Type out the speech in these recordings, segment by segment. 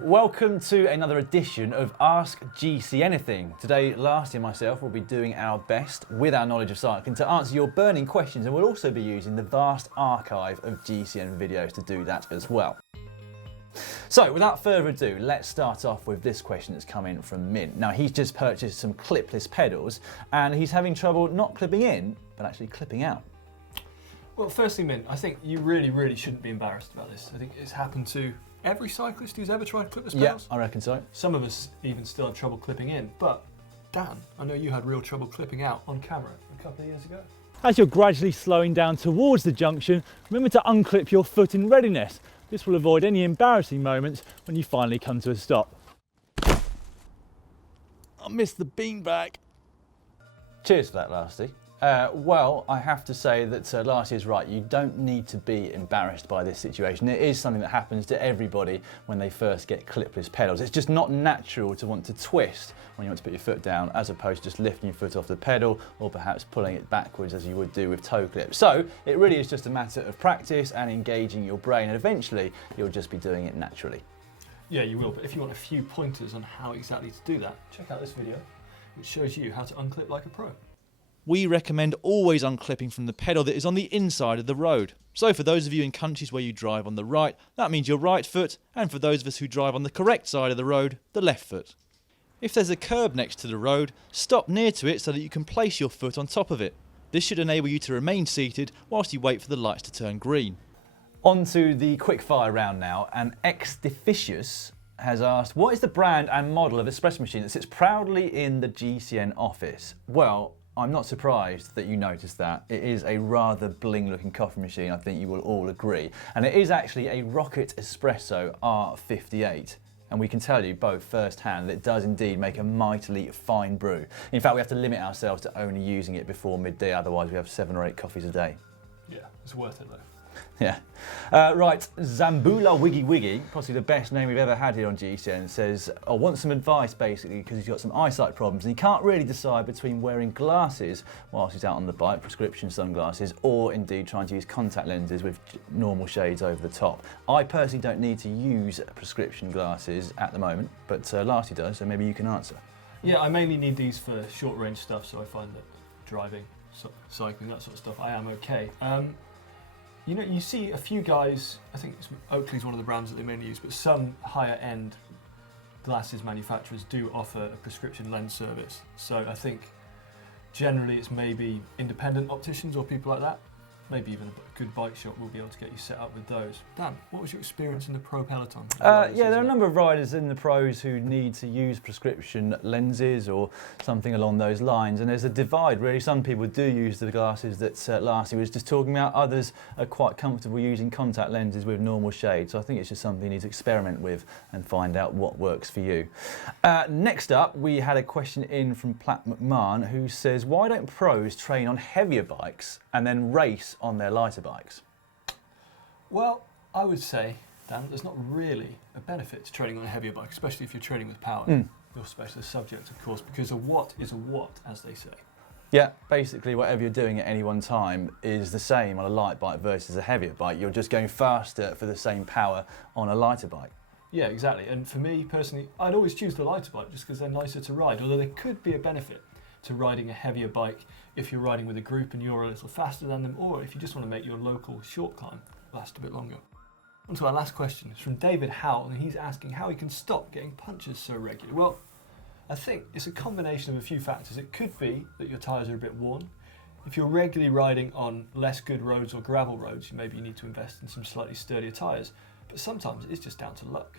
Welcome to another edition of Ask GC Anything. Today, Lasty and myself will be doing our best with our knowledge of cycling to answer your burning questions, and we'll also be using the vast archive of GCN videos to do that as well. So without further ado, let's start off with this question that's come in from Mont. Now, he's just purchased some clipless pedals and he's having trouble not clipping in, but actually clipping out. Well, firstly, Mont, I think you really shouldn't be embarrassed about this. I think it's happened to every cyclist who's ever tried clipless pedals. Yeah, I reckon so. Some of us even still have trouble clipping in, but Dan, I know you had real trouble clipping out on camera a couple of years ago. As you're gradually slowing down towards the junction, remember to unclip your foot in readiness. This will avoid any embarrassing moments when you finally come to a stop. I missed the beanbag. Cheers for that, Lasty. Well, I have to say that Lasty is right. You don't need to be embarrassed by this situation. It is something that happens to everybody when they first get clipless pedals. It's just not natural to want to twist when you want to put your foot down, as opposed to just lifting your foot off the pedal or perhaps pulling it backwards as you would do with toe clips. So it really is just a matter of practice and engaging your brain, and eventually you'll just be doing it naturally. Yeah, you will, but if you want a few pointers on how exactly to do that, check out this video, which shows you how to unclip like a pro. We recommend always unclipping from the pedal that is on the inside of the road. So for those of you in countries where you drive on the right, that means your right foot, and for those of us who drive on the correct side of the road, the left foot. If there's a curb next to the road, stop near to it so that you can place your foot on top of it. This should enable you to remain seated whilst you wait for the lights to turn green. On to the quickfire round now, and Extificius has asked, what is the brand and model of espresso machine that sits proudly in the GCN office? Well, I'm not surprised that you noticed that. It is a rather bling looking coffee machine, I think you will all agree. And it is actually a Rocket Espresso R58. And we can tell you both firsthand that it does indeed make a mightily fine brew. In fact, we have to limit ourselves to only using it before midday, otherwise we have 7 or 8 coffees a day. Yeah, it's worth it though. Yeah. Right, Zambula Wiggy Wiggy, possibly the best name we've ever had here on GCN, says, I want some advice basically because he's got some eyesight problems and he can't really decide between wearing glasses whilst he's out on the bike, prescription sunglasses, or indeed trying to use contact lenses with normal shades over the top. I personally don't need to use prescription glasses at the moment, but Lasty does, so maybe you can answer. Yeah, I mainly need these for short range stuff, so I find that driving, cycling, that sort of stuff, I am okay. You know, you see a few guys, I think Oakley's one of the brands that they mainly use, but some higher end glasses manufacturers do offer a prescription lens service. So I think generally it's maybe independent opticians or people like that. Maybe even a good bike shop will be able to get you set up with those. Dan, what was your experience in the pro peloton? Yeah, there are a number of riders in the pros who need to use prescription lenses or something along those lines, and there's a divide really. Some people do use the glasses that Lasty was just talking about, others are quite comfortable using contact lenses with normal shades, so I think it's just something you need to experiment with and find out what works for you. Next up, we had a question in from Platt McMahon who says, why don't pros train on heavier bikes and then race on their lighter bikes? Well, I would say, Dan, there's not really a benefit to training on a heavier bike, especially if you're training with power. Your specialist subject, of course, because a watt is a watt, as they say. Yeah, basically whatever you're doing at any one time is the same on a light bike versus a heavier bike. You're just going faster for the same power on a lighter bike. Yeah, exactly. And for me personally, I'd always choose the lighter bike just because they're nicer to ride, although there could be a benefit to riding a heavier bike if you're riding with a group and you're a little faster than them, or if you just want to make your local short climb last a bit longer. On to our last question. It's from David Howell, and he's asking how he can stop getting punctures so regularly. Well, I think it's a combination of a few factors. It could be that your tyres are a bit worn. If you're regularly riding on less good roads or gravel roads, maybe you need to invest in some slightly sturdier tyres. But sometimes it's just down to luck.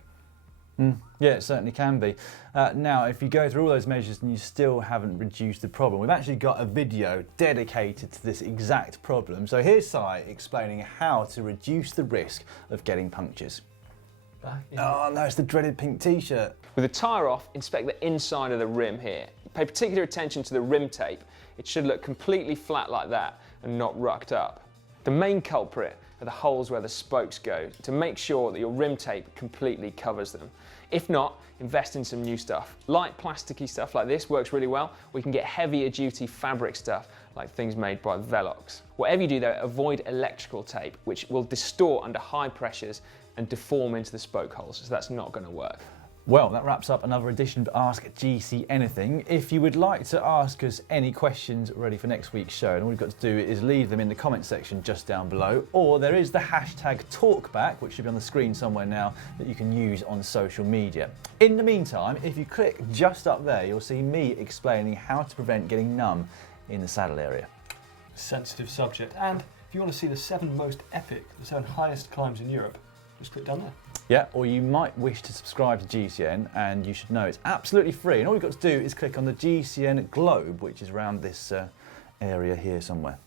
Yeah, it certainly can be. Now, if you go through all those measures and you still haven't reduced the problem, we've actually got a video dedicated to this exact problem. So here's Cy explaining how to reduce the risk of getting punctures. Oh no, it's the dreaded pink t-shirt. With the tyre off, inspect the inside of the rim here. Pay particular attention to the rim tape. It should look completely flat like that and not rucked up. The main culprit are the holes where the spokes go, to make sure that your rim tape completely covers them. If not, invest in some new stuff. Light plasticky stuff like this works really well. We can get heavier duty fabric stuff like things made by Velox. Whatever you do though, avoid electrical tape, which will distort under high pressures and deform into the spoke holes, so that's not going to work. Well, that wraps up another edition of Ask GC Anything. If you would like to ask us any questions ready for next week's show, and all you've got to do is leave them in the comment section just down below, or there is the hashtag TalkBack, which should be on the screen somewhere now, that you can use on social media. In the meantime, if you click just up there, you'll see me explaining how to prevent getting numb in the saddle area. Sensitive subject. And if you want to see the 7 most epic, the 7 highest climbs in Europe, just click down there. Yeah, or you might wish to subscribe to GCN, and you should know it's absolutely free, and all you've got to do is click on the GCN globe, which is around this area here somewhere.